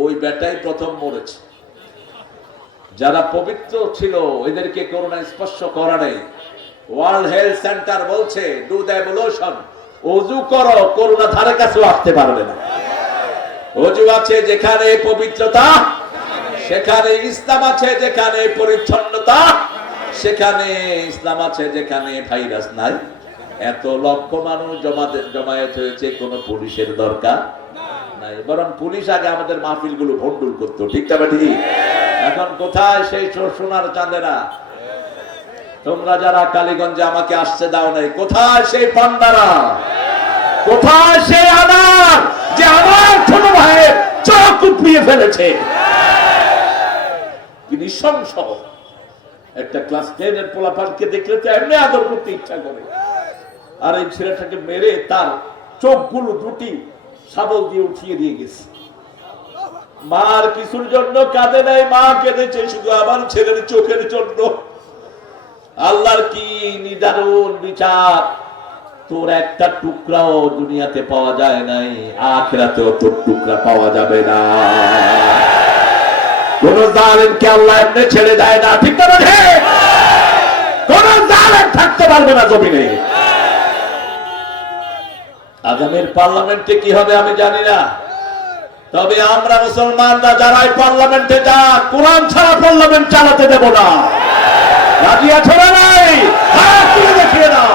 ওই বেটাই প্রথম মরেছে। যারা পবিত্র ছিল এদেরকে করোনা স্পর্শ করা নেই। ওয়ার্ল্ড হেলথ সেন্টার বলছে ডু দ্য এভলিউশন, ওযু করো, করোনা ধারে কাছেও আসতে পারবে না। ওযু আছে যেখানে পবিত্রতা, সেখানে ইসলাম আছে, যেখানে পরিচ্ছন্নতা সেখানে ইসলাম আছে, যেখানে ভাইরাস নাই। এত লক্ষ মানুষ জমায়েত হয়েছে, কোন পুলিশের দরকার নাই, বরং পুলিশ আগে আমাদের মাহফিল গুলো ভন্ডুল করতো, ঠিক না ঠিক? এখন কোথায় সেই সোনার চাঁদেরা? তোমরা যারা কালীগঞ্জে আমাকে আসতে দাও নাই, কোথায় সেই পান্ডারা? কোথায় সেই আনার যে আমার ছোট ভাইয়ের চোখ উপড়িয়ে ফেলেছে? নৃশংস একটা ক্লাস 10 এর পোলাপানকে দেখলে তো এমনি আদর করতে ইচ্ছা করে, আর এই ছেলেটাকে মেরে তার চোখগুলো দুটি শাবল দিয়ে উঠিয়ে দিয়ে গেছে। মার কিছুর জন্য কাঁদে নাই, মা কেঁদেছে শুধু আমার ছেলের চোখের জন্য। আল্লাহর কি নিদারুণ বিচার! তোর একটা টুকরাও দুনিয়াতে পাওয়া যায় নাই, আখিরাতেও তোর টুকরা পাওয়া যাবে না। কোন জালেমকে আল্লাহ এমনি ছেড়ে দেয় না, ঠিক না? কোন জালেম থাকতে পারবে না জমিনে। আগামীর পার্লামেন্টে কি হবে আমি জানি না, তবে আমরা মুসলমানরা যারাই পার্লামেন্টে যা, কোরআন ছাড়া পার্লামেন্ট চালাতে দেব না। রাজি আছো না নাই? হাত তুলে দেখিয়ে দাও।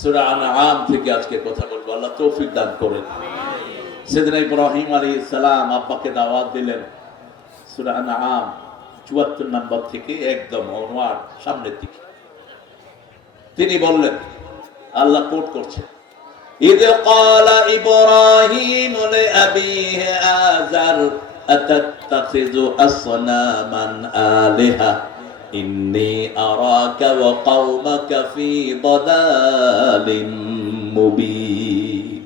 সূরা আনআম থেকে আজকে কথা বলবো, আল্লাহ তৌফিক দান করেন। সাইয়েদনা ইব্রাহিম আলাইহিস সালাম আব্বাকে দাওয়াত দিলেন। সূরা আনআম ৭৪ নম্বর থেকে একদম অনওয়ার্ড সামনের দিকে তিনি বললেন, আল্লাহ কোট করছেন, ইয ক্বালা ইব্রাহিম লিআবিহি আযার আতাত্তাখিযু আসনামান আলিহা ইন্নী আরাকা ওয়া কওমাকা ফি দালালিম মুবিন।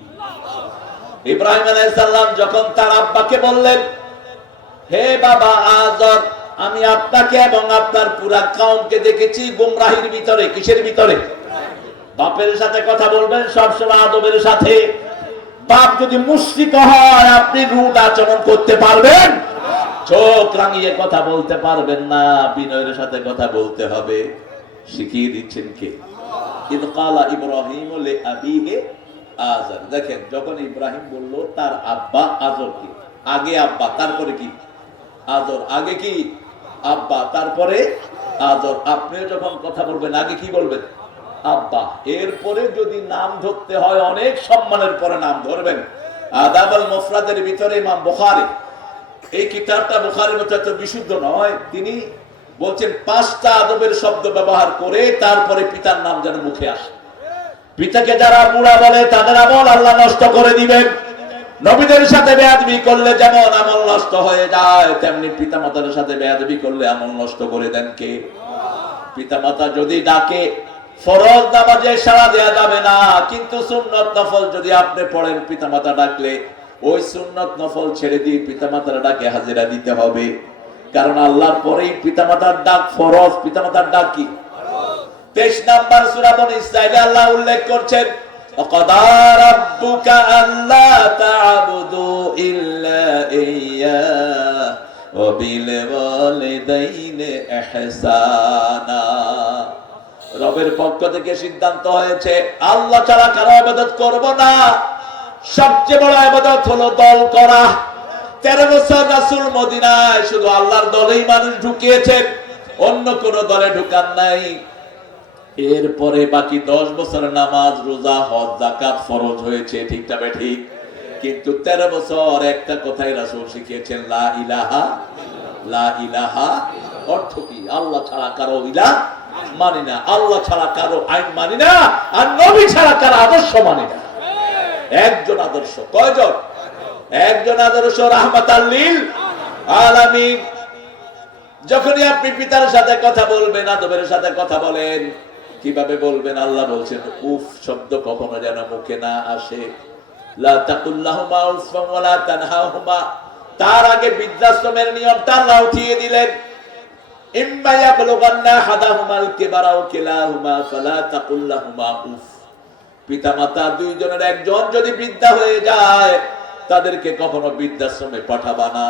ইব্রাহিম আলাইহিস সালাম যখন তার আব্বাকে বললেন, হে বাবা আযর, আমি আপনাকে এবং আপনার পুরা কওমকে দেখেছি গোমরাহির ভিতরে। কিসের ভিতরে? বাপের সাথে কথা বলবেন সবসময় আদবের সাথে। বাপ যদি মুশরিক হয়, আপনি রুড আচরণ করতে পারবেন? চোখ রাঙিয়ে কথা বলতে পারবেন না, বিনয়ের সাথে কথা বলতে হবে। শিখিয়ে দিচ্ছেন কে? ইয ক্বালা ইব্রাহিম লিআবিহি আযর। দেখেন, যখন ইব্রাহিম বলল তার আব্বা আযরকে, আগে আব্বা তারপরে কি? আযর। আগে কি? আব্বা তারপরে আযর। আপনিও যখন কথা বলবেন আগে কি বলবেন? আব্বা। এরপরে যদি নাম ধরতে হয়, অনেক সম্মানের পরে নাম ধরবেন। আদাব আল মুফরাদের ভিতরে ইমাম বুখারী, এই কিতাবটা বুখারীর মতো এত বিশুদ্ধ নয়, তিনি বলছেন 5টা আদবের শব্দ ব্যবহার করে তারপরে পিতার নাম যেন মুখে আসে। পিতাকে যারা বুড়া বলে তাদের আমল আল্লাহ নষ্ট করে দিবেন। নবীদের সাথে বেয়াদবি করলে যেমন আমল নষ্ট হয়ে যায়, তেমনি পিতামাতার সাথে বেয়াদবি করলে আমল নষ্ট করে দেন কে? পিতামাতা যদি ডাকে, ফরজ নামাজে সাড়া দেয়া যাবে না, কিন্তু সুন্নত নফল যদি আপনি পড়েন, পিতামাতা ডাকলে ওই সুন্নত নফল ছেড়ে দিয়ে পিতামাতার ডাকে হাজিরা দিতে হবে। কারণ আল্লাহর পরেই পিতামাতার ডাক ফরজ। পিতামাতার ডাক কি? 23 নম্বর সূরা বনী ইসরাঈলে আল্লাহ উল্লেখ করছেন, ওয়াকাদা রাব্বুকা আল্লা তা'বুদু ইল্লা ইয়্যাহু ওয়া বিল ওয়ালিদাইনি ইহসানা। রবের পক্ষ থেকে সিদ্ধান্ত হয়েছে আল্লাহ ছাড়া কারো ইবাদত করব না। সবচেয়ে বড় ইবাদত হলো দল করা। 13 বছর রাসূল মদিনায় শুধু আল্লাহর দলেই মানুষ ঢুকিয়েছেন, অন্য কোন দলে ঢুকান নাই। এরপরে বাকি 10 বছর নামাজ, রোজা, হজ, যাকাত ফরজ হয়েছে, ঠিক না ঠিক? কিন্তু 13 বছর একটা কথাই রাসূল শিখিয়েছেন, লা ইলাহা, লা ইলাহা। অর্থ কি? আল্লাহ ছাড়া কারো ইলাহ মানি না, আল্লাহ ছাড়া কারো আইন মানি না, আর নবী ছাড়া কারো আদর্শ মানি না। একজন আদর্শ। কয়জন? একজন আদর্শ, রাহমাতাল লিল আলামিন। যখনই আপনি পিতার সাথে কথা বলবেন, আদবের সাথে কথা বলেন, কিভাবে বলবেন? আল্লাহ বলছেন উফ শব্দ কখনো যেন মুখে না আসে। লা তাকুল্লাহুমা উফা ওয়া লা তানহাহুমা। তার আগে বৃদ্ধাশ্রমের নিয়মটা আল্লাহ উঠিয়ে দিলেন। ইম্মা ইয়াবলুগান্না হাদাহুমাল কিবারা আও কিলাহুমা ফালা তাকুল্লাহুমা উফ। পিতামাতা দুইজনের একজন যদি বৃদ্ধা হয়ে যায়, তাদেরকে কখনো বৃদ্ধাশ্রমে পাঠাবা না।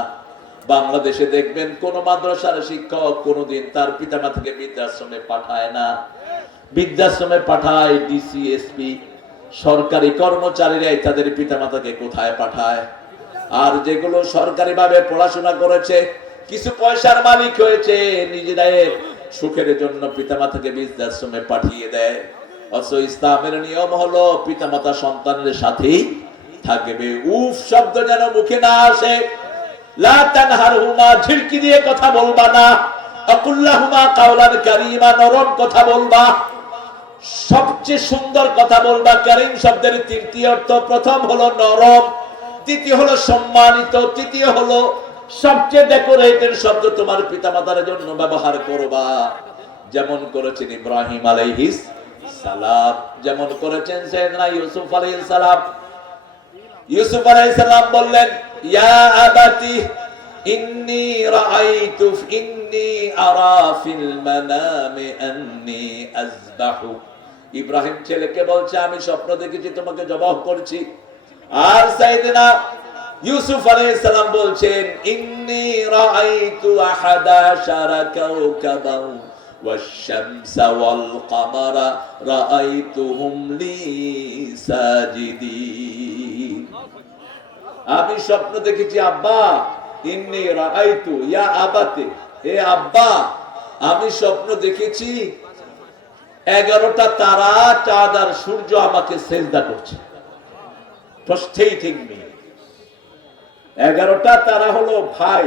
বাংলাদেশে দেখবেন কোন মাদ্রাসার শিক্ষক কোনদিন তার পিতামাতাকে বৃদ্ধাশ্রমে পাঠায় না। বৃদ্ধাশ্রমে পাঠায় ডিসি, এসপি, সরকারি কর্মচারীরাই তাদের পিতামাতাকে কোথায় পাঠায়। আর যেগুলো সরকারি ভাবে পড়াশোনা করেছে, কিছু পয়সার মালিক হয়েছে, নিজেরাই সুখের জন্য পিতামাতাকে বৃদ্ধাশ্রমে পাঠিয়ে দেয়। অথচ ইসলামের নিয়ম হলো পিতামাতা সন্তানের সাথেই থাকবে। উফ শব্দ যেন মুখে না আসে। লা তানহারহুমা, ঝিড়কি দিয়ে কথা বলবা না। আকুল্লাহুমা কাওলান কারীমা, নরম কথা বলবা, সবচেয়ে সুন্দর কথা বলবা। কারীম শব্দের তিনটি অর্থ, প্রথম হলো নরম, দ্বিতীয় হলো সম্মানিত, তৃতীয় হলো সবচেয়ে ডেকোরেটেড শব্দ তোমার পিতামাতার জন্য ব্যবহার করবা। যেমন করেছেন ইব্রাহিম আলাইহিস সালাম, যেমন করেছেন সাইয়েদনা ইউসুফ আলাইহিস সালাম। ইউসুফ আলাইহিস সালাম বললেন ইয়া আবাতি ইন্নী রাআইতু ইন্নী আরা ফিল মানামি আন্নী আযবাহু। ইব্রাহিম ছেলেকে বলছে আমি স্বপ্ন দেখেছি তোমাকে জবাহ করছি। আর সাইয়েদনা ইউসুফ আলাইহিস সালাম বলছেন ইন্নী রাআইতু আহাদা আশারা কাওকাবান ওয়াশ-শামসা ওয়াল-কামারা রাআইতুহুম লি সাজিদিন। আমি স্বপ্ন দেখেছি আব্বা, ইন্নী রাআইতু, ইয়া আবাতে, হে আব্বা, আমি স্বপ্ন দেখেছি 11টা তারা, চাঁদ আর সূর্য আমাকে সিজদা করছে। প্রস্টেটিং মি। 11টা তারা হলো ভাই,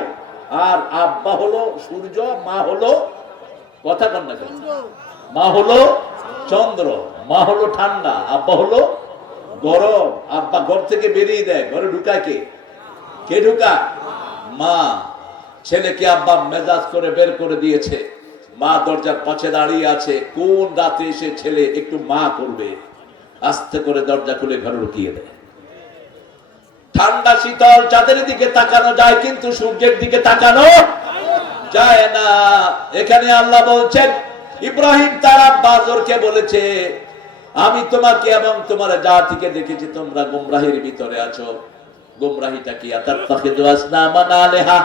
আর আব্বা হলো সূর্য, মা হলো কথা কন না কেন, মা হলো চন্দ্র, মা হলো ঠান্ডা, আব্বা হলো গরম। আব্বা ঘর থেকে বেরিয়ে দেয়, ঘরে ঢুকায় কে? কে ঢুকায়? মা। ছেলেকে আব্বা মেজাজ করে বের করে দিয়েছে, মা দরজার পাশে দাঁড়িয়ে আছে। কোন রাতে এসে ছেলে একটু মা করবে, আস্তে করে দরজা খুলে ঘরে ঢুকিয়ে দেয়। ঠান্ডা শীতল চাঁদের দিকে তাকানো যায়, কিন্তু সূর্যের দিকে তাকানো যায় না। এখানে আল্লাহ বলছেন ইব্রাহিম তার আব্বা আজরকে বলেছে আমি তোমাকে এবং তোমার জাতিকে দেখেছি তোমরা গুমরাহির ভিতরে আছো। গুমরাহিটা কি? আতাত্তাখিযু আসনামান আলিহা,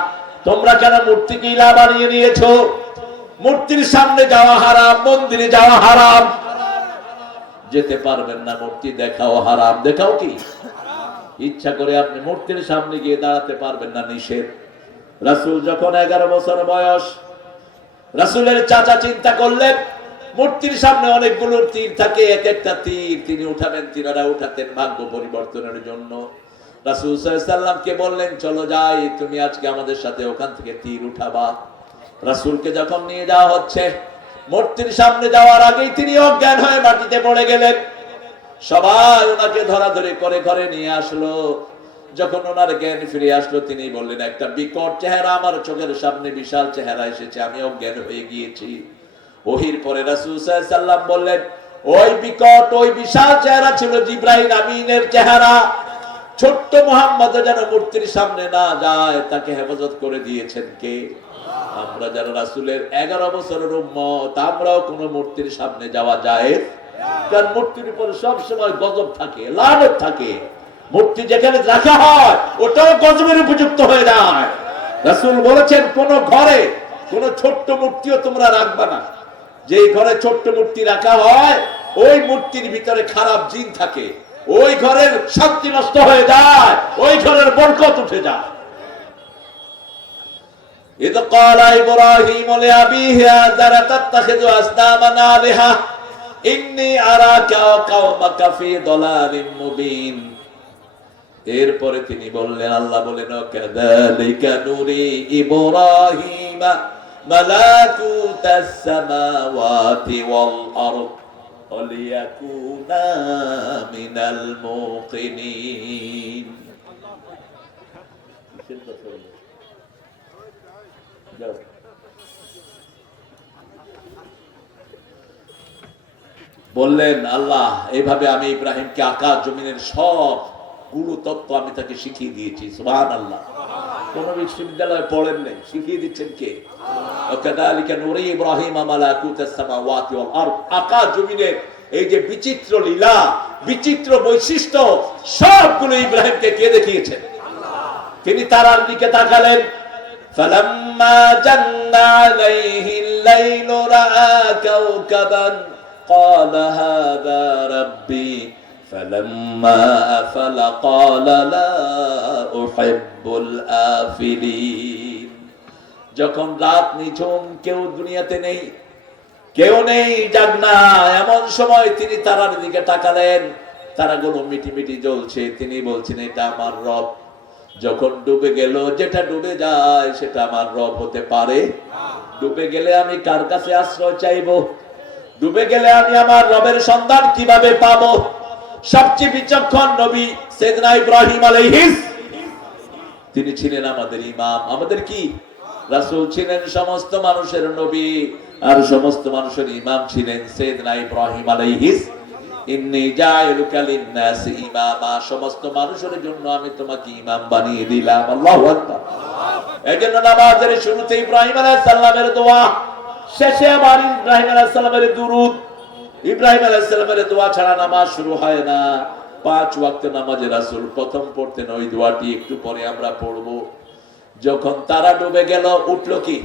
তোমরা কেন মূর্তিকে ইলাহ বানিয়ে নিয়েছো? মূর্তির সামনে যাওয়া হারাম, মন্দিরে যাওয়া হারাম, যেতে পারবেন না। মূর্তি দেখাও হারাম। দেখাও কি? ইচ্ছা করে আপনি মূর্তির সামনে গিয়ে দাঁড়াতে পারবেন না, নিষেধ। রাসূল যখন 11 বছর বয়স, রাসূলের চাচা চিন্তা করলেন মূর্তির সামনে অনেকগুলো তীর থাকে, এক একটা তীর তিনি উঠাবেন, তিনারা উঠাতেন ভাগ্য পরিবর্তনের জন্য। রাসূল সাল্লাল্লাহু আলাইহি সাল্লামকে বললেন চলো যাই, তুমি আজকে আমাদের সাথে ওখান থেকে তীর উঠাবা। রাসূলকে যখন নিয়ে যাওয়া হচ্ছে, মূর্তির সামনে যাওয়ার আগেই তিনি অজ্ঞান হয়ে মাটিতে পড়ে গেলেন। সবাই ওনাকে ধরাধরি করে ঘরে নিয়ে আসলো। যখন ওনার জ্ঞান ফিরে আসলো, তিনি বললেন একটা বিকট চেহারা আমার চোখের সামনে, বিশাল চেহারা এসেছে, আমি অজ্ঞান হয়ে গিয়েছি। ওহির পরে রাসূল সাল্লাল্লাহু আলাইহি সাল্লাম বললেন ওই বিকট, ওই বিশাল চেহারা ছিল জিবরাইল আমিনের চেহারা। ছোট্ট মুহাম্মদ যেন মূর্তির সামনে না যায়, তাকে হেফাজত করে দিয়েছেন কে? আমরা যারা রাসূলের 11 বছরের উম্মত, আমরাও কোন মূর্তির সামনে যাওয়া যায়? কারণ মূর্তির উপর সব সময় গজব থাকে, লানত থাকে। মূর্তি যেখানে রাখা হয় ওটাও গজবের উপযুক্ত হয়ে যায়। রাসূল বলেছেন কোন ঘরে কোন ছোট্ট মূর্তিও তোমরা রাখবা না। যে ঘরে ছোট্ট মূর্তি রাখা হয় ওই মূর্তির ভিতরে খারাপ জিন থাকে, ওই ঘরের শান্তি নষ্ট হয়ে যায়, ওই ঘরের বরকত উঠে যায়। ইদ ক্বালা ইব্রাহিম লিআবিহি আযারা তাত্তাখিযু আসনামান আলিহা ইন্নী আরাকা ওয়া কওমাকা ফি দালালিম মুবিন। এরপরে তিনি বললেন, আল্লাহ বলেন কাযালিকা নুরি ইব্রাহিমা মালাকুতাস সামাওয়াতি ওয়াল আরদ ওয়ালিয়াকুনা মিনাল মুকিনিন। বললেন, আল্লাহ এইভাবে আমি ইব্রাহিমকে আকাশ জমিনের সব গুরু তত্ত্ব আমি তাকে শিখিয়ে দিয়েছি। সুবহানাল্লাহ। কোন বিশ্ববিদ্যালয়ে পড়েন নাই, শিখিয়ে দিচ্ছেন কে? ওয়াকাযালিকা নুরি ইব্রাহিম মালাকুতাস সামাওয়াতি ওয়াল আরদ। আকাশ জমিনের এই যে বিচিত্র লীলা, বিচিত্র বৈশিষ্ট্য সবগুলো ইব্রাহিমকে কে দেখিয়েছেন? তিনি তারার দিকে তাকালেন। ফালাম্মা জান্না আলাইহিল লাইলু রাআ কাওকাবান قال هذا ربي فلما أفل قال لا أحب الآفلين। যখন রাত নিঝুম, কেউ দুনিয়াতে নেই, কেউ নেই, জাগনা, এমন সময় তিনি তারার দিকে তাকালেন। তারাগুলো মিটি মিটি জ্বলছে। তিনি বলছেন, এটা আমার রব। যখন ডুবে গেল, যেটা ডুবে যায় সেটা আমার রব হতে পারে? ডুবে গেলে আমি কার কাছে আশ্রয় চাইবো? ডুবে গেলে আমি আমার রবের সন্ধান কিভাবে পাবো? সবচেয়ে বিচক্ষণ নবী সাইয়েদনা ইব্রাহিম আলাইহিস, তিনি ছিলেন আমাদের ইমাম। আমাদের কি রাসূল ছিলেন সমস্ত মানুষের নবী, আর সমস্ত মানুষের ইমাম ছিলেন সাইয়েদনা ইব্রাহিম আলাইহিস। ইন্নী জাইলুকা লিন-নাসি ইমামা, সমস্ত মানুষের জন্য আমি তোমাকে ইমাম বানিয়ে দিলাম। আল্লাহু আকবার। এজন্য নামাজের শুরুতে ইব্রাহিম আলাইহিস সালামের দোয়া, শেষে আবার ইব্রাহিম আলাইহিস সালামের দুরূদ। ইব্রাহিম আলাইহিস সালামের দোয়া ছাড়া নামাজ শুরু হয় না। 5 ওয়াক্ত নামাজে রাসূল প্রথম পড়তেন ওই দোয়াটি, একটু পরে আমরা পড়ব। যখন তারা ডুবে গেল, উঠলো কি?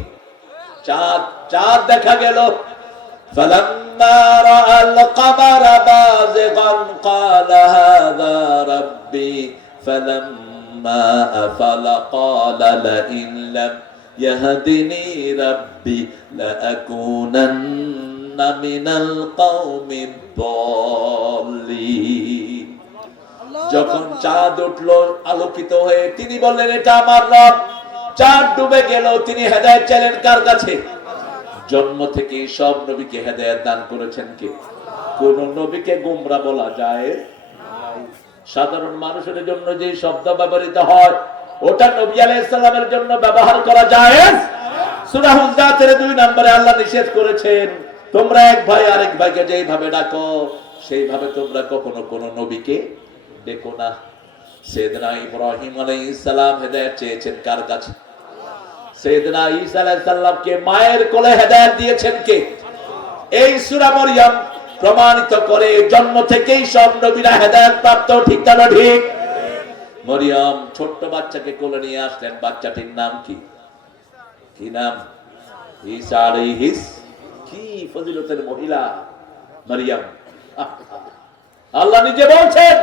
চাঁদ। চাঁদ দেখা গেল। ফালাম্মা রাআল কমারা বাযিগান ক্বালা হাযা রাব্বি ফালাম্মা আফালা ক্বালা লা ইন লাম ইয়াহদিনি রাব্বি লাআকুনান্না মিনাল কওমিদ দাল্লিন। যখন চাঁদ উঠলো আলোকিত হয়ে, তিনি বললেন, এটা আমার রব। চাঁদ ডুবে গেল, তিনি হেদায়েত চাইলেন কার কাছে? জন্ম থেকে সব নবীকে হেদায়েত দান করেছেন কে? কোন নবীকে গোমরা বলা যায়? সাধারণ মানুষের জন্য যে শব্দ ব্যবহৃত হয়, ওটা নবী আলাইহিস সালামের জন্য ব্যবহার করা যায়? সূরা হুজরাতের 2 নম্বরে আল্লাহ নিষেধ করেছেন, তোমরা এক ভাই আরেক ভাইকে যেইভাবে ডাকো সেইভাবে তোমরা কখনো কোন নবীকে ডেকো না। সাইয়েদনা ইব্রাহিম আলাইহিস সালাম হেদায়েত চেয়েছেন কার কাছে? সাইয়েদনা ঈসা আলাইহিস সালামকে মায়ের কোলে হেদায়েত দিয়েছেন কে? এই সূরা মরিয়ম প্রমাণিত করে জন্ম থেকেই সব নবীরা হেদায়েত প্রাপ্ত। ঠিক না ঠিক? মরিয়ম ছোট্ট বাচ্চাকে কোলে নিয়ে আসলেন। বাচ্চাটির নাম কি? কি নাম? ঈসা আলাইহিস। কি ফজিলতের মহিলা মরিয়ম! আল্লাহ নিজে বলছেন,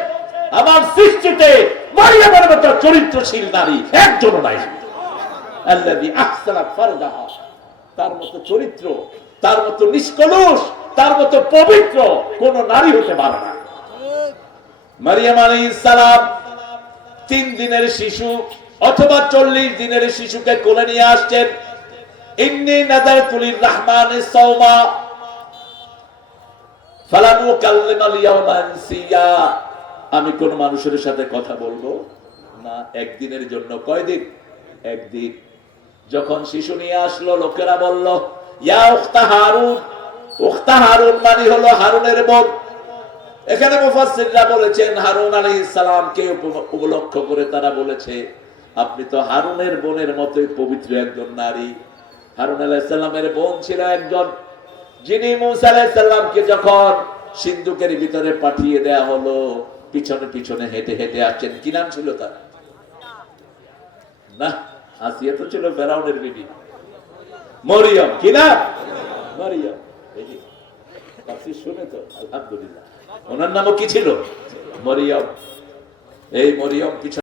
আমার সৃষ্টিতে মরিয়মের মতো চরিত্রশীল নারী একজনও নাই। আল্লাযী আহসানা ফারজাহা, তার মতো চরিত্র, তার মতো নিষ্কলুষ, তার মতো পবিত্র কোন নারী হতে পারে না। মারিয়াম আলাইহিস সালাম 3 দিনের শিশু অথবা 40 দিনের শিশুকে কোলে নিয়ে আসছেন। ইন্নী নাযারতু লির-রাহমানি সাওমা ফালা উকাল্লিমাল ইয়াওমা ইনসিয়া, আমি কোন মানুষের সাথে কথা বলবো না একদিনের জন্য। কয়দিন? একদিন। যখন শিশু নিয়ে আসলো, লোকেরা বলল, ইয়া উখতা হারুন। উখতা হারুন মানে হলো হারুনের বোন। এখানে মুফাসসিররা বলেছেন হারুন আলাইহিস সালামকে উপলক্ষ্য করে তারা বলেছে, আপনি তো হারুনের বোনের মতোই পবিত্র একজন নারী। হারুন আলাইহিস সালামের বোন ছিল একজন, যিনি মূসা আলাইহিস সালামকে যখন সিন্ধুকের ভিতরে পাঠিয়ে দেয়া হলো, পিছনে পিছনে হেঁটে হেঁটে আসছেন। কি নাম ছিল তার? না, আসিয়া তো ছিল ফেরাউনের বিবি। মরিয়ম। কি নাম? মরিয়ম। এই শুনে তো আলহামদুলিল্লাহ। ওনার নামও কি ছিল? মরিয়ম। এই মরিয়ম পিছনে